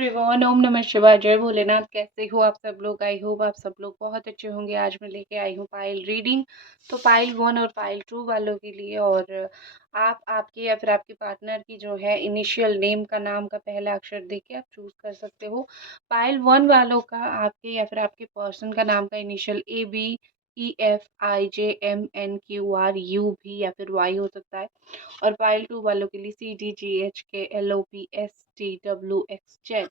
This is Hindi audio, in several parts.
एवरीवन, ओम नमः शिवाय, जय भोलेनाथ। कैसे हो आप सब लोग? आई होप आप सब लोग बहुत अच्छे होंगे। आज मैं लेके आई हूँ पायल रीडिंग। तो पायल 1 और पायल 2 वालों के लिए, और आप आपके या फिर आपके पार्टनर की जो है इनिशियल नेम का, नाम का पहला अक्षर देख के आप चूज कर सकते हो। पायल 1 वालों का आपके या फिर आपके पर्सन का नाम का इनिशियल ABEFIJMNQRU भी या फिर वाई हो सकता है। और पायल 2 वालों के लिए CDGHKLOPSTWXZ।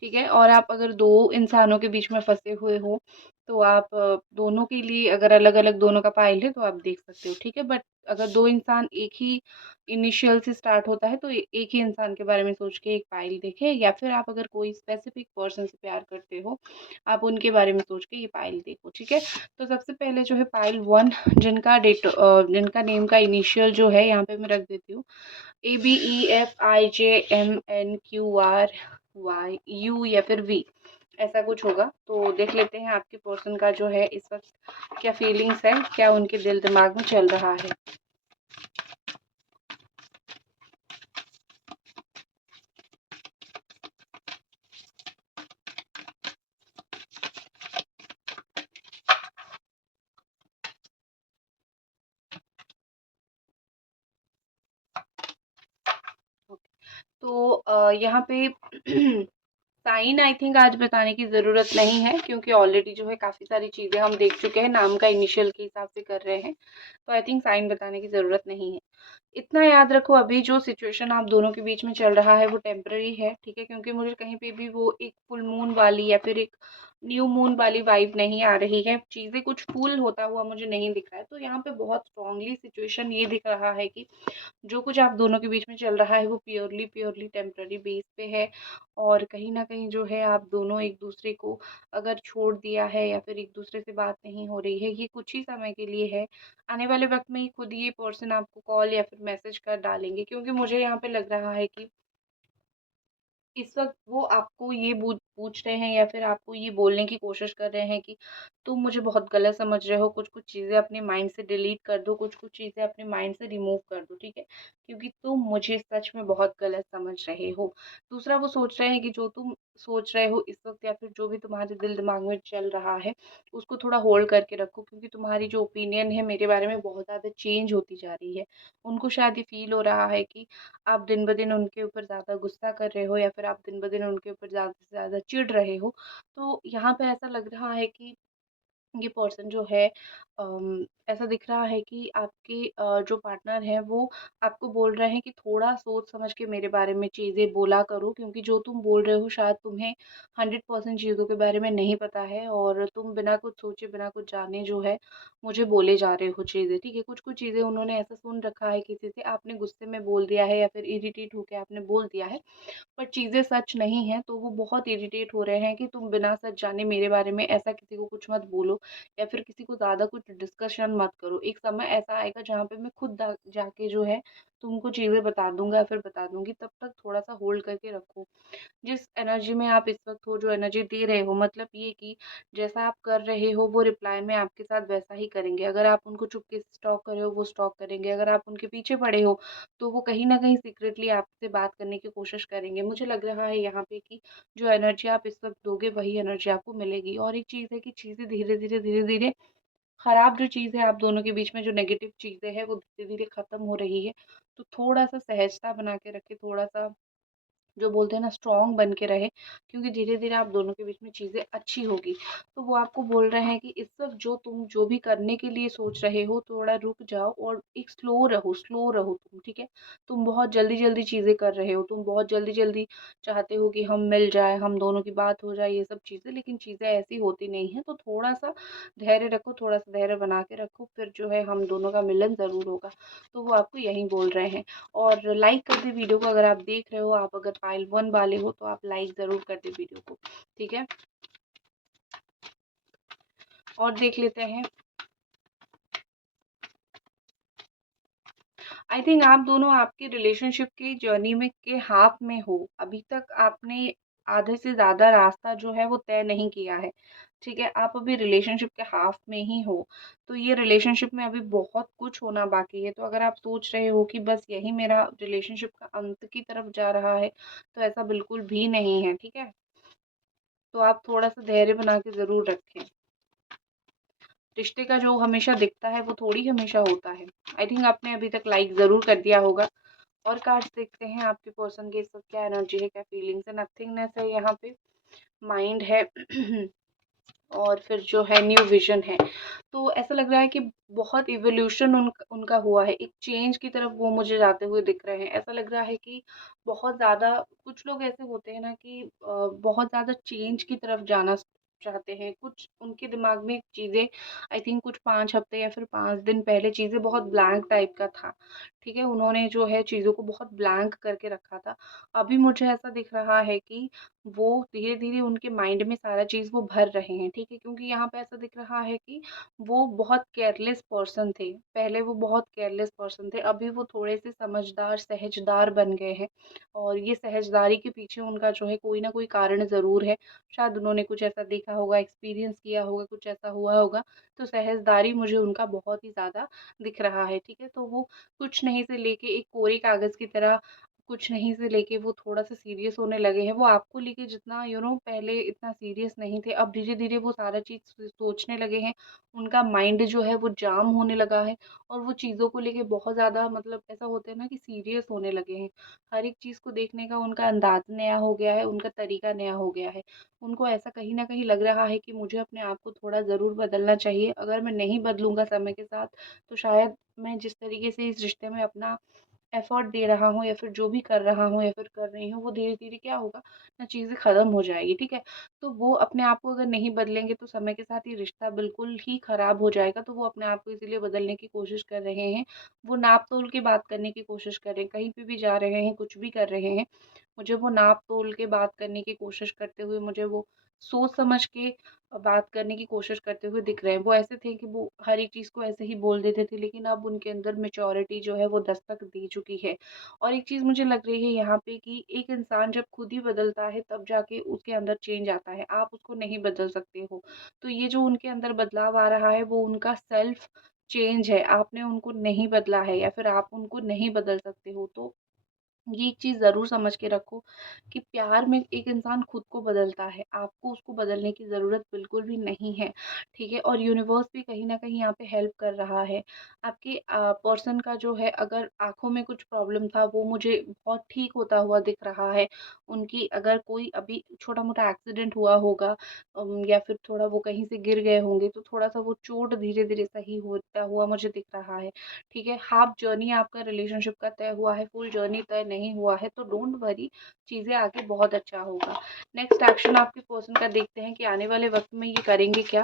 ठीक है। और आप अगर दो इंसानों के बीच में फंसे हुए हो तो आप दोनों के लिए अगर अलग अलग दोनों का पायल है तो आप देख सकते हो। ठीक है। बट अगर दो इंसान एक ही इनिशियल से स्टार्ट होता है तो एक ही इंसान के बारे में सोच के एक पायल देखें, या फिर आप अगर कोई स्पेसिफिक पर्सन से प्यार करते हो आप उनके बारे में सोच के ये पायल देखो। ठीक है। तो सबसे पहले जो है पायल 1, जिनका नेम का इनिशियल जो है यहाँ पे मैं रख देती हूँ ABEFIJMNQRYU या फिर V, ऐसा कुछ होगा। तो देख लेते हैं आपके पर्सन का जो है इस वक्त क्या फीलिंग्स है, क्या उनके दिल दिमाग में चल रहा है। तो यहाँ पे साइन आई थिंक आज बताने की ज़रूरत नहीं है, क्योंकि ऑलरेडी जो है काफ़ी सारी चीज़ें हम देख चुके हैं, नाम का इनिशियल के हिसाब से कर रहे हैं। तो आई थिंक साइन बताने की ज़रूरत नहीं है। इतना याद रखो, अभी जो सिचुएशन आप दोनों के बीच में चल रहा है वो टेम्पररी है। ठीक है। क्योंकि मुझे कहीं पे भी वो एक फुल मून वाली या फिर एक न्यू मून वाली वाइब नहीं आ रही है। चीज़ें कुछ फुल होता हुआ मुझे नहीं दिख रहा है। तो यहाँ पे बहुत स्ट्रांगली सिचुएशन ये दिख रहा है कि जो कुछ आप दोनों के बीच में चल रहा है वो प्योरली प्योरली टेम्पररी बेस पे है। और कहीं ना कहीं जो है आप दोनों एक दूसरे को अगर छोड़ दिया है या फिर एक दूसरे से बात नहीं हो रही है, ये कुछ ही समय के लिए है। आने वाले वक्त में ही खुद ये पर्सन आपको कॉल या फिर मैसेज कर डालेंगे, क्योंकि मुझे यहाँ पे लग रहा है कि इस वक्त वो आपको ये पूछ रहे हैं या फिर आपको ये बोलने की कोशिश कर रहे हैं कि तुम मुझे बहुत गलत समझ रहे हो। कुछ कुछ चीज़ें अपने माइंड से डिलीट कर दो, कुछ कुछ चीज़ें अपने माइंड से रिमूव कर दो। ठीक है। क्योंकि तुम मुझे सच में बहुत गलत समझ रहे हो। दूसरा, वो सोच रहे हैं कि जो तुम सोच रहे हो इस वक्त या फिर जो भी तुम्हारे दिल दिमाग में चल रहा है उसको थोड़ा होल्ड करके रखो, क्योंकि तुम्हारी जो ओपिनियन है मेरे बारे में बहुत ज़्यादा चेंज होती जा रही है। उनको शायद ये फील हो रहा है कि आप दिन ब दिन उनके ऊपर ज़्यादा गुस्सा कर रहे हो या फिर आप दिन ब दिन उनके ऊपर ज़्यादा से ज़्यादा चिढ़ रहे हो। तो यहाँ पे ऐसा लग रहा है कि ये पर्सन जो है ऐसा दिख रहा है कि आपके जो पार्टनर है वो आपको बोल रहे हैं कि थोड़ा सोच समझ के मेरे बारे में चीज़ें बोला करो, क्योंकि जो तुम बोल रहे हो शायद तुम्हें 100% चीज़ों के बारे में नहीं पता है, और तुम बिना कुछ सोचे बिना कुछ जाने जो है मुझे बोले जा रहे हो चीज़ें। ठीक है। कुछ कुछ चीज़ें उन्होंने ऐसा सुन रखा है किसी से, आपने गुस्से में बोल दिया है या फिर इरिटेट होकर आपने बोल दिया है, पर चीज़ें सच नहीं है। तो वो बहुत इरिटेट हो रहे हैं कि तुम बिना सच जाने मेरे बारे में ऐसा किसी को कुछ मत बोलो या फिर किसी को ज़्यादा कुछ डिस्कशन मत करो। एक समय ऐसा आएगा जहाँ पे मैं खुद जाके जो है तुमको चीज़ें बता दूंगा या फिर बता दूंगी। तब तक थोड़ा सा होल्ड करके रखो। जिस एनर्जी में आप इस वक्त हो, जो एनर्जी दे रहे हो, मतलब ये कि जैसा आप कर रहे हो वो रिप्लाई में आपके साथ वैसा ही करेंगे। अगर आप उनको चुपके से स्टॉक कर रहे हो वो स्टॉक करेंगे, अगर आप उनके पीछे पड़े हो तो वो कहीं ना कहीं सीक्रेटली आपसे बात करने की कोशिश करेंगे। मुझे लग रहा है यहाँ पे कि जो एनर्जी आप इस वक्त दोगे वही एनर्जी आपको मिलेगी। और एक चीज़ है कि चीज़ें धीरे धीरे खराब जो चीज़ है आप दोनों के बीच में, जो नेगेटिव चीज़ें हैं वो धीरे धीरे खत्म हो रही है। तो थोड़ा सा सहजता बना के रखे, थोड़ा सा जो बोलते हैं ना स्ट्रॉन्ग बन के रहे, क्योंकि धीरे धीरे आप दोनों के बीच में चीज़ें अच्छी होगी। तो वो आपको बोल रहे हैं कि इस वक्त जो तुम जो भी करने के लिए सोच रहे हो थोड़ा रुक जाओ और एक स्लो रहो तुम। ठीक है। तुम बहुत जल्दी जल्दी चीज़ें कर रहे हो, तुम बहुत जल्दी जल्दी चाहते हो कि हम मिल जाए, हम दोनों की बात हो जाए, ये सब चीज़ें, लेकिन चीज़ें ऐसी होती नहीं है। तो थोड़ा सा धैर्य रखो, थोड़ा सा धैर्य बना के रखो, फिर जो है हम दोनों का मिलन ज़रूर होगा। तो वो आपको यही बोल रहे हैं। और लाइक कर दे वीडियो को, अगर आप देख रहे हो, आप अगर पाइल 1 वाले हो तो आप लाइक ज़रूर कर दे वीडियो को। ठीक है। और देख लेते हैं। आई थिंक आप दोनों आपके रिलेशनशिप की जर्नी में के हाफ में हो। अभी तक आपने आधे से ज़्यादा रास्ता जो है वो तय नहीं किया है। ठीक है, आप अभी रिलेशनशिप के हाफ में ही हो, तो ये रिलेशनशिप में अभी बहुत कुछ होना बाकी है। तो अगर आप सोच रहे हो कि बस यही मेरा रिलेशनशिप का अंत की तरफ जा रहा है, तो ऐसा बिल्कुल भी नहीं है, ठीक है। तो आप थोड़ा सा धैर्य बना के ज़रूर रखें। रिश्ते का जो हमेशा दिखता है वो थोड़ी हमेशा होता है। आई थिंक आपने अभी तक लाइक ज़रूर कर दिया होगा। और कार्ड्स देखते हैं आपके पर्सन के, इस वक्त क्या एनर्जी है, क्या फीलिंग्स है। नथिंगनेस है यहाँ पे, माइंड है और फिर जो है न्यू विजन है। तो ऐसा लग रहा है कि बहुत इवोल्यूशन उनका हुआ है, एक चेंज की तरफ वो मुझे जाते हुए दिख रहे हैं। ऐसा लग रहा है कि बहुत ज़्यादा, कुछ लोग ऐसे होते हैं ना कि बहुत ज़्यादा चेंज की तरफ जाना चाहते हैं। कुछ उनके दिमाग में चीज़ें, आई थिंक कुछ 5 हफ्ते या फिर 5 दिन पहले चीज़ें बहुत ब्लैंक टाइप का था, ठीक है। उन्होंने जो है चीज़ों को बहुत ब्लैंक करके रखा था। अभी मुझे ऐसा दिख रहा है कि वो धीरे-धीरे उनके माइंड में सारा चीज़ वो भर रहे हैं, ठीक है। क्योंकि यहाँ पे ऐसा दिख रहा है कि वो बहुत केयरलेस पर्सन थे, पहले वो बहुत केयरलेस पर्सन थे, अभी वो थोड़े से समझदार, सहजदार बन गए हैं। और ये सहजदारी के पीछे उनका जो है कोई ना कोई कारण ज़रूर है। शायद उन्होंने कुछ ऐसा देखा होगा, एक्सपीरियंस किया होगा, कुछ ऐसा हुआ होगा, तो सहजदारी मुझे उनका बहुत ही ज़्यादा दिख रहा है, ठीक है। तो वो कुछ नहीं से लेके एक कोरे कागज़ की तरह, कुछ नहीं से लेके वो थोड़ा-सा सीरियस होने लगे हैं। वो आपको लेके जितना पहले इतना सीरियस नहीं थे, अब धीरे-धीरे वो सारा चीज़ सोचने लगे हैं। उनका माइंड जो है वो जाम होने लगा है और वो चीज़ों को लेके बहुत ज़्यादा, मतलब ऐसा होता है ना कि सीरियस होने लगे हैं। हर एक चीज़ को देखने का उनका अंदाज़ नया हो गया है, उनका तरीका नया हो गया है। उनको ऐसा कहीं न कहीं लग रहा है कि मुझे अपने आप को थोड़ा ज़रूर बदलना चाहिए। अगर मैं नहीं बदलूँगा समय के साथ, तो शायद मैं जिस तरीके से इस रिश्ते में अपना एफर्ट दे रहा हूँ या फिर जो भी कर रहा हूँ या फिर कर रही हूँ, वो धीरे-धीरे क्या होगा ना, चीज़ें ख़त्म हो जाएगी, ठीक है। तो वो अपने आप को अगर नहीं बदलेंगे तो समय के साथ ये रिश्ता बिल्कुल ही ख़राब हो जाएगा। तो वो अपने आप को इसीलिए बदलने की कोशिश कर रहे हैं। वो नाप-तोल के बात करने की कोशिश कर रहे हैं, कहीं पे भी जा रहे हैं, कुछ भी कर रहे हैं, मुझे वो नाप-तोल के बात करने की कोशिश करते हुए, मुझे वो सोच समझ के बात करने की कोशिश करते हुए दिख रहे हैं। वो ऐसे थे कि वो हर एक चीज़ को ऐसे ही बोल देते थे, लेकिन अब उनके अंदर मैच्योरिटी जो है वो दस्तक दे चुकी है। और एक चीज़ मुझे लग रही है यहाँ पे कि एक इंसान जब खुद ही बदलता है तब जाके उसके अंदर चेंज आता है, आप उसको नहीं बदल सकते हो। तो ये जो उनके अंदर बदलाव आ रहा है वो उनका सेल्फ चेंज है, आपने उनको नहीं बदला है या फिर आप उनको नहीं बदल सकते हो। तो ये एक चीज़ ज़रूर समझ के रखो कि प्यार में एक इंसान खुद को बदलता है, आपको उसको बदलने की ज़रूरत बिल्कुल भी नहीं है, ठीक है। और यूनिवर्स भी कहीं न कहीं यहाँ पे हेल्प कर रहा है। आपके पर्सन का जो है, अगर आँखों में कुछ प्रॉब्लम था वो मुझे बहुत ठीक होता हुआ दिख रहा है। उनकी अगर कोई अभी छोटा-मोटा एक्सीडेंट हुआ होगा, या फिर थोड़ा वो कहीं से गिर गए होंगे, तो थोड़ा-सा वो चोट धीरे-धीरे सही होता हुआ मुझे दिख रहा है, ठीक है। हाफ जर्नी आपका रिलेशनशिप का तय हुआ है, फुल जर्नी तय नहीं हुआ है, तो डोंट वरी, चीज़ें आगे बहुत अच्छा होगा। नेक्स्ट एक्शन आपके पर्सन का देखते हैं कि आने वाले वक्त में ये करेंगे क्या।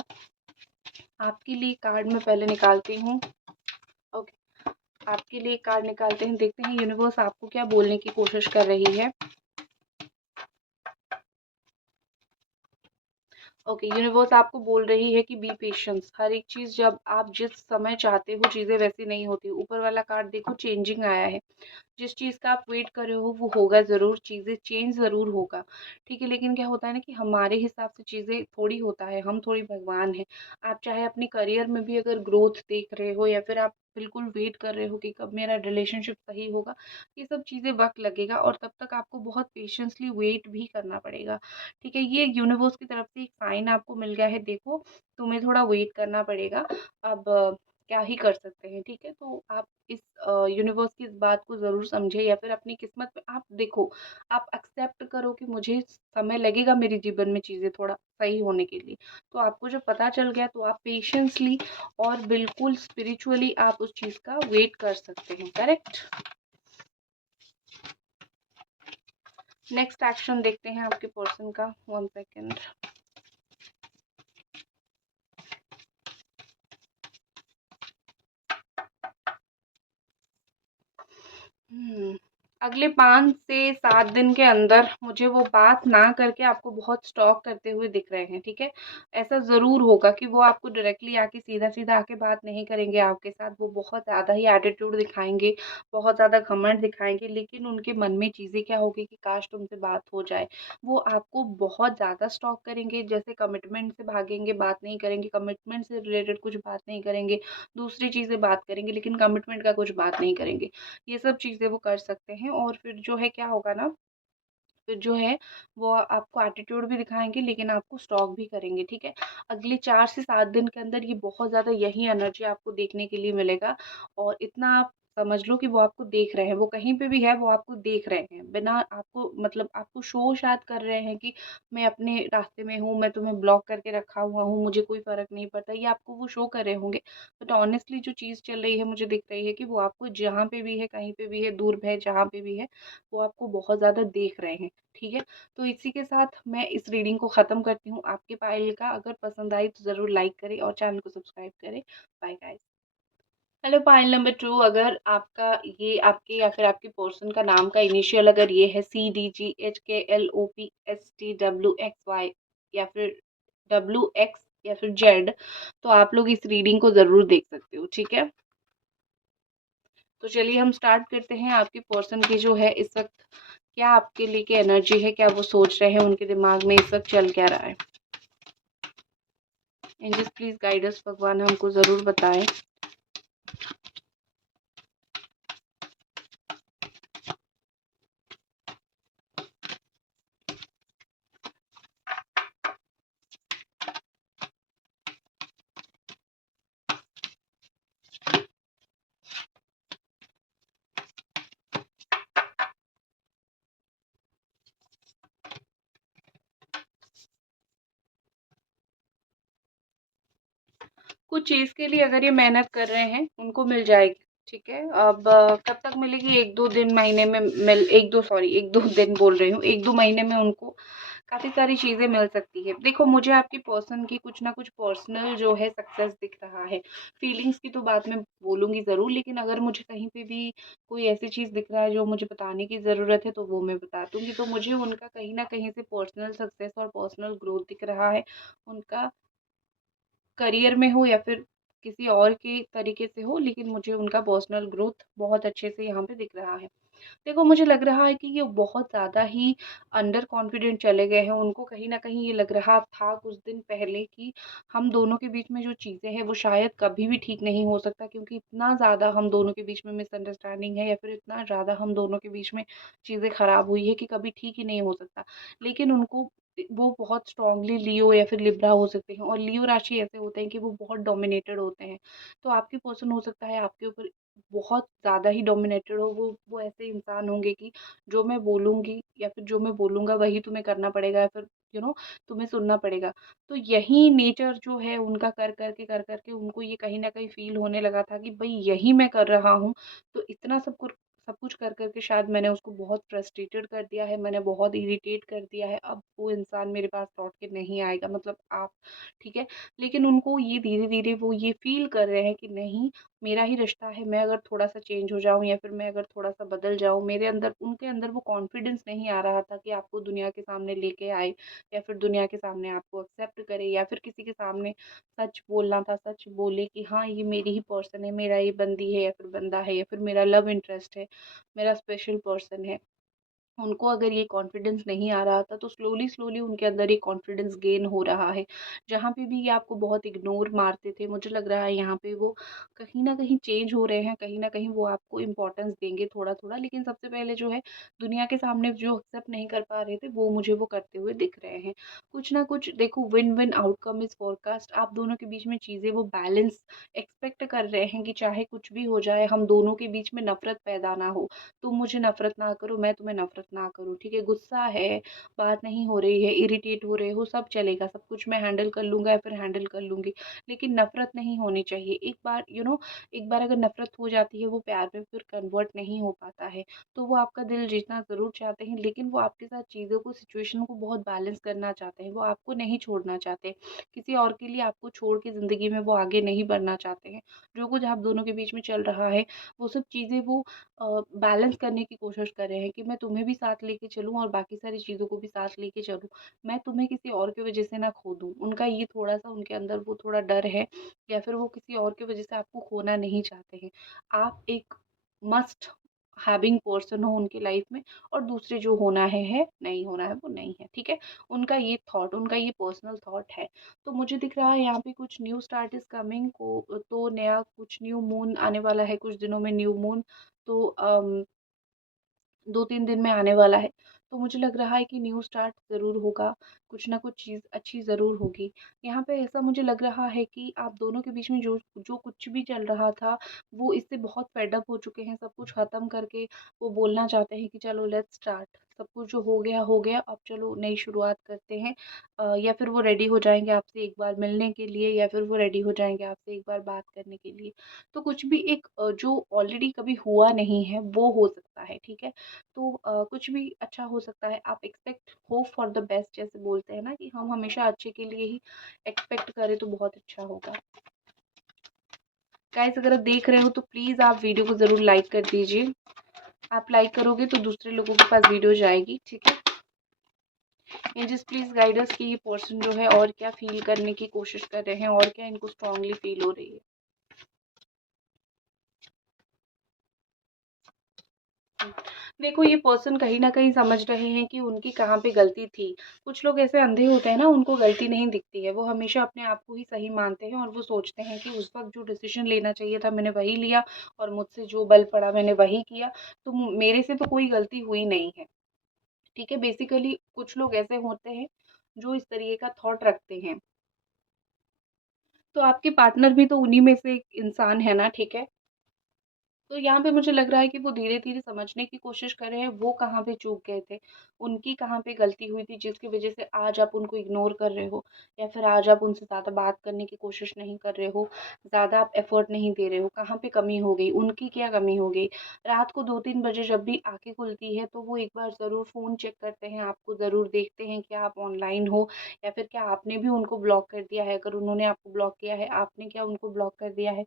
आपके लिए कार्ड मैं पहले निकालती हूँ। ओके, आपके लिए कार्ड निकालते हैं, देखते हैं यूनिवर्स आपको क्या बोलने की कोशिश कर रही है। ओके, यूनिवर्स आपको बोल रही है कि बी पेशेंस। हर एक चीज़ जब आप जिस समय चाहते हो चीज़ें वैसी नहीं होती। ऊपर वाला कार्ड देखो, चेंजिंग आया है। जिस चीज़ का आप वेट कर रहे हो वो होगा ज़रूर, चीज़ें चेंज ज़रूर होगा, ठीक है। लेकिन क्या होता है ना कि हमारे हिसाब से चीज़ें थोड़ी होता है, हम थोड़ी भगवान हैं। आप चाहे अपने करियर में भी अगर ग्रोथ देख रहे हो या फिर आप बिल्कुल वेट कर रहे हो कि कब मेरा रिलेशनशिप सही होगा, ये सब चीज़ें वक़्त लगेगा और तब तक आपको बहुत पेशेंसली वेट भी करना पड़ेगा, ठीक है। ये यूनिवर्स की तरफ से एक साइन आपको मिल गया है, देखो तुम्हें थोड़ा वेट करना पड़ेगा। अब क्या ही कर सकते हैं, ठीक है। तो आप इस यूनिवर्स की इस बात को ज़रूर समझें या फिर अपनी किस्मत में आप देखो, आप एक्सेप्ट करो कि मुझे समय लगेगा मेरे जीवन में चीज़ें थोड़ा सही होने के लिए। तो आपको जब पता चल गया तो आप पेशेंसली और बिल्कुल स्पिरिचुअली आप उस चीज़ का वेट कर सकते हैं, करेक्ट। नेक्स्ट एक्शन देखते हैं आपके पर्सन का, 1 सेकेंड। अगले 5 से 7 दिन के अंदर मुझे वो बात ना करके आपको बहुत स्टॉक करते हुए दिख रहे हैं, ठीक है? ऐसा ज़रूर होगा कि वो आपको डायरेक्टली आके सीधा-सीधा आके बात नहीं करेंगे आपके साथ, वो बहुत ज़्यादा ही एटीट्यूड दिखाएँगे, बहुत ज़्यादा घमंड दिखाएँगे, लेकिन उनके मन में चीज़ें क्या होगी कि काश तुमसे बात हो जाए। वो आपको बहुत ज़्यादा स्टॉक करेंगे, जैसे कमिटमेंट से भागेंगे, बात नहीं करेंगे, कमिटमेंट से रिलेटेड कुछ बात नहीं करेंगे, दूसरी चीज़ें बात करेंगे, लेकिन कमिटमेंट का कुछ बात नहीं करेंगे। ये सब चीज़ें वो कर सकते हैं और फिर जो है क्या होगा ना, फिर जो है वो आपको एटीट्यूड भी दिखाएँगे लेकिन आपको स्टॉक भी करेंगे, ठीक है? अगले 4 से 7 दिन के अंदर ये बहुत ज़्यादा यही एनर्जी आपको देखने के लिए मिलेगा और इतना आप समझ लो कि वो आपको देख रहे हैं, वो कहीं पे भी है वो आपको देख रहे हैं। बिना आपको मतलब आपको शो शायद कर रहे हैं कि मैं अपने रास्ते में हूँ, मैं तुम्हें ब्लॉक करके रखा हुआ हूँ, मुझे कोई फ़र्क नहीं पड़ता, ये आपको वो शो कर रहे होंगे। बट ऑनेस्टली जो चीज़ चल रही है मुझे दिख रही है कि वो आपको जहाँ पे भी है, कहीं पे भी है, दूर है, जहाँ पे भी है, वो आपको बहुत ज़्यादा देख रहे हैं। ठीक है? तो इसी के साथ मैं इस रीडिंग को ख़त्म करती हूँ आपके पायल का। अगर पसंद आई तो ज़रूर लाइक करें और चैनल को सब्सक्राइब करें। Bye guys. Hello Payal number 2, अगर आपका ये आपके या फिर आपके पर्सन का नाम का इनिशियल अगर ये है CDGHKLOPSTWXY या फिर WX या फिर Z, तो आप लोग इस रीडिंग को ज़रूर देख सकते हो, ठीक है? तो चलिए हम स्टार्ट करते हैं। आपके पर्सन की जो है इस वक्त क्या आपके लिए की एनर्जी है, क्या वो सोच रहे हैं, उनके दिमाग में इस वक्त चल क्या रहा है। एंजल्स प्लीज गाइड अस, भगवान हमको ज़रूर बताएं। कुछ चीज़ के लिए अगर ये मेहनत कर रहे हैं उनको मिल जाएगी, ठीक है? अब कब तक मिलेगी, 1-2 दिन महीने में मिल 1-2 सॉरी 1-2 दिन बोल रही हूँ, 1-2 महीने में उनको काफ़ी सारी चीज़ें मिल सकती है। देखो मुझे आपके पर्सन की कुछ ना कुछ पर्सनल जो है सक्सेस दिख रहा है। फीलिंग्स की तो बात मैं बोलूँगी ज़रूर, लेकिन अगर मुझे कहीं पे भी कोई ऐसी चीज़ दिख रहा है जो मुझे बताने की ज़रूरत है तो वो मैं बता दूँगी। तो मुझे उनका कहीं न कहीं से पर्सनल सक्सेस और पर्सनल ग्रोथ दिख रहा है। उनका करियर में हो या फिर किसी और के तरीके से हो, लेकिन मुझे उनका पर्सनल ग्रोथ बहुत अच्छे से यहाँ पे दिख रहा है। देखो मुझे लग रहा है कि ये बहुत ज़्यादा ही अंडर कॉन्फिडेंट चले गए हैं। उनको कहीं न कहीं ये लग रहा था कुछ दिन पहले कि हम दोनों के बीच में जो चीज़ें हैं वो शायद कभी भी ठीक नहीं हो सकता, क्योंकि इतना ज़्यादा हम दोनों के बीच में मिसअंडरस्टैंडिंग है या फिर इतना ज़्यादा हम दोनों के बीच में चीज़ें ख़राब हुई है कि कभी ठीक ही नहीं हो सकता। लेकिन उनको वो बहुत स्ट्रांगली लियो या फिर लिब्रा हो सकते हैं और लियो राशि ऐसे होते हैं कि वो बहुत डोमिनेटेड होते हैं। तो आपके पर्सन हो सकता है आपके ऊपर बहुत ज़्यादा ही डोमिनेटेड हो, वो ऐसे इंसान होंगे कि जो मैं बोलूँगी या फिर जो मैं बोलूँगा वही तुम्हें करना पड़ेगा या फिर तुम्हें सुनना पड़ेगा। तो यही नेचर जो है उनका कर कर के उनको ये कहीं न कहीं फ़ील होने लगा था कि भई यही मैं कर रहा हूँ, तो इतना सब कुछ कर के शायद मैंने उसको बहुत फ्रस्ट्रेटेड कर दिया है, मैंने बहुत इरिटेट कर दिया है, अब वो इंसान मेरे पास लौट के नहीं आएगा, मतलब आप, ठीक है? लेकिन उनको ये धीरे-धीरे वो ये फ़ील कर रहे हैं कि नहीं, मेरा ही रिश्ता है, मैं अगर थोड़ा-सा चेंज हो जाऊँ या फिर मैं अगर थोड़ा-सा बदल जाऊँ, मेरे अंदर उनके अंदर वो कॉन्फिडेंस नहीं आ रहा था कि आपको दुनिया के सामने लेके आए या फिर दुनिया के सामने आपको एक्सेप्ट करे या फिर किसी के सामने सच बोलना था, सच बोले कि हाँ, ये मेरी ही पर्सन है, मेरा ये बंदी है या फिर बंदा है या फिर मेरा लव इंटरेस्ट है, मेरा स्पेशल पर्सन है। उनको अगर ये कॉन्फिडेंस नहीं आ रहा था तो स्लोली-स्लोली उनके अंदर ये कॉन्फिडेंस गेन हो रहा है। जहाँ पे भी ये आपको बहुत इग्नोर मारते थे, मुझे लग रहा है यहाँ पे वो कहीं न कहीं चेंज हो रहे हैं, कहीं न कहीं वो आपको इम्पोर्टेंस देंगे थोड़ा-थोड़ा। लेकिन सबसे पहले जो है दुनिया के सामने जो एक्सेप्ट नहीं कर पा रहे थे, वो मुझे वो करते हुए दिख रहे हैं। कुछ ना कुछ देखो, विन-विन आउटकम इज़ फोरकास्ट। आप दोनों के बीच में चीज़ें वो बैलेंस एक्सपेक्ट कर रहे हैं कि चाहे कुछ भी हो जाए, हम दोनों के बीच में नफ़रत पैदा ना हो। तुम मुझे नफ़रत ना करो, मैं तुम्हें नफ़रत ना करो, ठीक है। गुस्सा है, बात नहीं हो रही है, इरिटेट हो रहे हो, सब चलेगा, सब कुछ मैं हैंडल कर लूँगा या फिर हैंडल कर लूँगी, लेकिन नफ़रत नहीं होनी चाहिए। एक बार एक बार अगर नफ़रत हो जाती है, वो प्यार में फिर कन्वर्ट नहीं हो पाता है। तो वो आपका दिल जीतना ज़रूर चाहते हैं, लेकिन वो आपके साथ चीज़ों को, सिचुएशन को बहुत बैलेंस करना चाहते हैं, वो आपको नहीं छोड़ना चाहते। किसी और के लिए आपको छोड़ के ज़िंदगी में वो आगे नहीं बढ़ना चाहते हैं। जो कुछ आप दोनों के बीच में चल रहा है, वो सब चीज़ें वो बैलेंस करने की कोशिश कर रहे हैं कि मैं तुम्हें भी साथ लेके चलूँ और बाकी सारी चीज़ों को भी साथ लेके चलूँ। मैं तुम्हें किसी और की वजह से ना खो दूँ। उनका ये थोड़ा-सा, उनके अंदर वो थोड़ा डर है, या फिर वो किसी और की वजह से आपको खोना नहीं चाहते हैं। आप एक मस्ट हैविंग पर्सन हो उनकी लाइफ में, और दूसरे जो होना है, नहीं होना है वो नहीं है, ठीक है? उनका ये थॉट, उनका ये पर्सनल थॉट है। तो मुझे दिख रहा है यहाँ पे कुछ न्यू स्टार्ट इज़ कमिंग, को तो नया कुछ न्यू मून आने वाला है कुछ दिनों में, न्यू मून। तो 2-3 दिन में आने वाला है। तो मुझे लग रहा है कि न्यू स्टार्ट ज़रूर होगा, कुछ ना कुछ चीज़ अच्छी ज़रूर होगी। यहाँ पे ऐसा मुझे लग रहा है कि आप दोनों के बीच में जो जो कुछ भी चल रहा था, वो इससे बहुत फेड अप हो चुके हैं, सब कुछ ख़त्म करके वो बोलना चाहते हैं कि चलो लेट्स स्टार्ट, सब कुछ जो हो गया, अब चलो नई शुरुआत करते हैं। या फिर वो रेडी हो जाएँगे आपसे एक बार मिलने के लिए, या फिर वो रेडी हो जाएँगे आपसे एक बार बात करने के लिए। तो कुछ भी एक जो ऑलरेडी कभी हुआ नहीं है, वो हो सकता है, ठीक है? तो कुछ भी अच्छा हो सकता है। आप expect hope for the best, जैसे बोलते हैं ना कि हम हमेशा अच्छे के लिए ही एक्सपेक्ट करें, तो बहुत अच्छा होगा। गाइस, अगर आप देख रहे हो तो प्लीज़ आप वीडियो को ज़रूर लाइक कर दीजिए। आप लाइक करोगे तो दूसरे लोगों के पास वीडियो जाएगी, ठीक है। And just please guide us कि ये पर्सन जो है और क्या फील करने की कोशिश कर रहे हैं, और क्या इनको स्ट्रांगली फील हो रही है। देखो, ये पर्सन कहीं न कहीं समझ रहे हैं कि उनकी कहाँ पे गलती थी। कुछ लोग ऐसे अंधे होते हैं ना, उनको गलती नहीं दिखती है। वो हमेशा अपने आप को ही सही मानते हैं, और वो सोचते हैं कि उस वक़्त जो डिसीज़न लेना चाहिए था मैंने वही लिया, और मुझसे जो बल पड़ा मैंने वही किया। तो मेरे से तो कोई गलती हुई नहीं है। ठीक है? बेसिकली कुछ लोग ऐसे होते हैं जो इस तरीके का थॉट रखते हैं। तो आपके पार्टनर भी तो उन्हीं में से एक इंसान है ना, ठीक है? तो यहाँ पे मुझे लग रहा है कि वो धीरे-धीरे समझने की कोशिश कर रहे हैं, वो कहाँ पे चूक गए थे, उनकी कहाँ पे गलती हुई थी जिसकी वज़ह से आज आप उनको इग्नोर कर रहे हो, या फिर आज आप उनसे ज़्यादा बात करने की कोशिश नहीं कर रहे हो, ज़्यादा आप एफ़र्ट नहीं दे रहे हो, कहाँ पे कमी हो गई, उनकी क्या कमी हो गई? रात को 2-3 बजे जब भी आँखें खुलती है, तो वो एक बार ज़रूर फ़ोन चेक करते हैं, आपको ज़रूर देखते हैं कि आप ऑनलाइन हो, या फिर क्या आपने भी उनको ब्लॉक कर दिया है? अगर उन्होंने आपको ब्लॉक किया है, आपने क्या उनको ब्लॉक कर दिया है?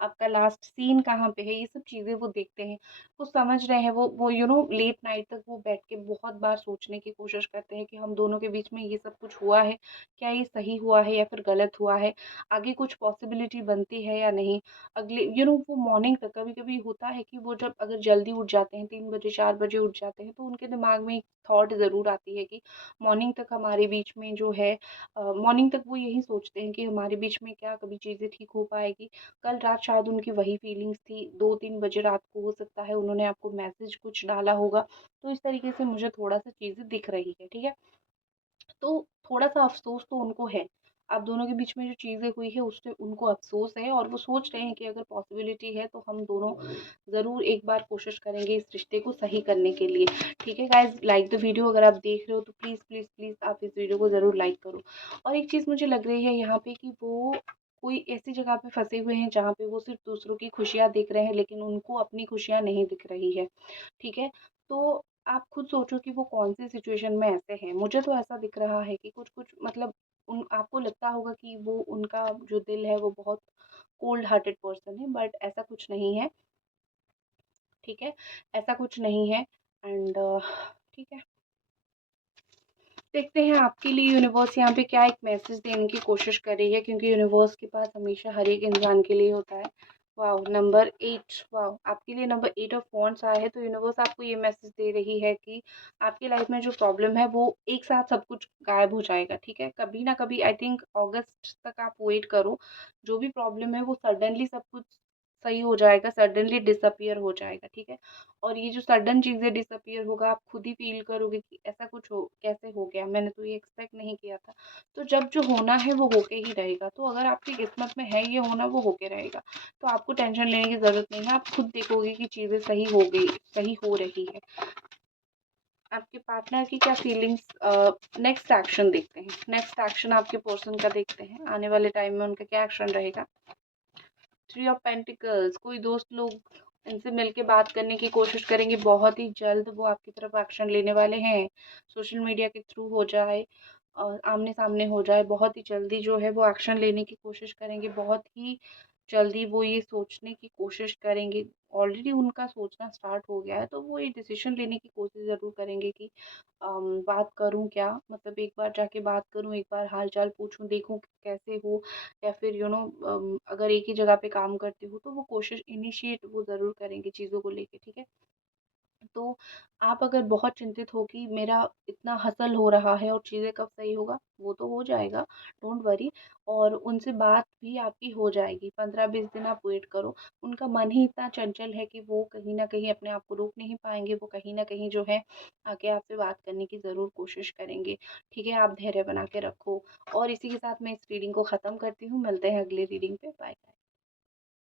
आपका लास्ट सीन कहाँ पे है, ये सब चीज़ें वो देखते हैं। वो समझ रहे हैं, वो लेट नाइट तक वो बैठ के बहुत बार सोचने की कोशिश करते हैं कि हम दोनों के बीच में ये सब कुछ हुआ है, क्या ये सही हुआ है या फिर गलत हुआ है? आगे कुछ पॉसिबिलिटी बनती है या नहीं? अगले वो मॉर्निंग तक कभी-कभी होता है कि वो जब अगर जल्दी उठ जाते हैं, 3 बजे 4 बजे उठ जाते हैं, तो उनके दिमाग में एक थॉट ज़रूर आती है कि मॉर्निंग तक हमारे बीच में जो है, मॉर्निंग तक वो यही सोचते हैं कि हमारे बीच में क्या कभी चीज़ें ठीक हो पाएगी? कल रात शायद उनकी वही फीलिंग्स थी, 2-3 बजे रात को हो सकता है उन्होंने आपको मैसेज कुछ डाला होगा, तो इस तरीके से मुझे थोड़ा-सा चीज़ें दिख रही है, ठीक है? तो थोड़ा-सा अफ़सोस तो उनको है। आप दोनों के बीच में जो चीज़ें हुई है उससे उनको अफ़सोस है, और वो सोच रहे हैं कि अगर पॉसिबिलिटी है तो हम दोनों ज़रूर एक बार कोशिश करेंगे इस रिश्ते को सही करने के लिए। ठीक है गाइज़, लाइक द वीडियो, अगर आप देख रहे हो तो प्लीज़, प्लीज़, प्लीज़ आप इस वीडियो को ज़रूर लाइक करो। और एक चीज़ मुझे लग रही है यहाँ पे कि वो कोई ऐसी जगह पे फँसे हुए हैं जहाँ पे वो सिर्फ़ दूसरों की खुशियाँ देख रहे हैं, लेकिन उनको अपनी खुशियाँ नहीं दिख रही है। ठीक है? तो आप खुद सोचो कि वो कौन-सी सिचुएशन में ऐसे हैं। मुझे तो ऐसा दिख रहा है कि कुछ-कुछ मतलब उन आपको लगता होगा कि वो उनका जो दिल है वो बहुत कोल्ड हार्टेड पर्सन है, बट ऐसा कुछ नहीं है, ठीक है? ऐसा कुछ नहीं है। एंड ठीक है। देखते हैं आपके लिए यूनिवर्स यहाँ पे क्या एक मैसेज देने की कोशिश कर रही है, क्योंकि यूनिवर्स के पास हमेशा हर एक इंसान के लिए होता है। वाओ, नंबर 8, वाओ, आपके लिए नंबर 8 ऑफ वांड्स आया है, तो यूनिवर्स आपको ये मैसेज दे रही है कि आपकी लाइफ में जो प्रॉब्लम है वो एक साथ सब कुछ गायब हो जाएगा, ठीक है? कभी ना कभी, आई थिंक अगस्त तक आप वेट करो, जो भी प्रॉब्लम है वो सडनली सब कुछ सही हो जाएगा, सडनली डिसअपियर हो जाएगा, ठीक है? और ये जो सडन चीज़ें डिसअपियर होगा, आप खुद ही फ़ील करोगे कि ऐसा कुछ हो कैसे हो गया? मैंने तो ये एक्सपेक्ट नहीं किया था। तो जब जो होना है वो होके ही रहेगा। तो अगर आपकी किस्मत में है ये होना, वो होके रहेगा। तो आपको टेंशन लेने की ज़रूरत नहीं है। आप खुद देखोगे कि चीज़ें सही हो रही है। आपके पार्टनर की क्या फीलिंग्स, नेक्स्ट एक्शन देखते हैं। नेक्स्ट एक्शन आपके पर्सन का देखते हैं, आने वाले टाइम में उनका क्या एक्शन रहेगा। 3 ऑफ पेंटिकल्स, कोई दोस्त लोग इनसे मिलके बात करने की कोशिश करेंगे, बहुत ही जल्द वो आपकी तरफ एक्शन लेने वाले हैं। सोशल मीडिया के थ्रू हो जाए और आमने सामने हो जाए, बहुत ही जल्दी जो है वो एक्शन लेने की कोशिश करेंगे, बहुत ही जल्दी वो ये सोचने की कोशिश करेंगे। ऑलरेडी उनका सोचना स्टार्ट हो गया है, तो वो ये डिसीजन लेने की कोशिश ज़रूर करेंगे कि बात करूँ क्या, मतलब एक बार जाके बात करूँ, एक बार हाल चाल पूछूँ, देखूँ कि कैसे हो, या फिर अगर एक ही जगह पे काम करती हूँ तो वो कोशिश इनिशिएट वो ज़रूर करेंगे चीज़ों को लेके, ठीक है। तो आप अगर बहुत चिंतित हो कि मेरा इतना हसल हो रहा है और चीज़ें कब सही होगा, वो तो हो जाएगा, डोंट वरी। और उनसे बात भी आपकी हो जाएगी, 15-20 दिन आप वेट करो। उनका मन ही इतना चंचल है कि वो कहीं न कहीं अपने आप को रोक नहीं पाएँगे, वो कहीं न कहीं जो है आके आपसे बात करने की ज़रूर कोशिश करेंगे, ठीक है। आप धैर्य बना के रखो और इसी के साथ मैं इस रीडिंग को ख़त्म करती हूँ। मिलते हैं अगली रीडिंग पे। बाय।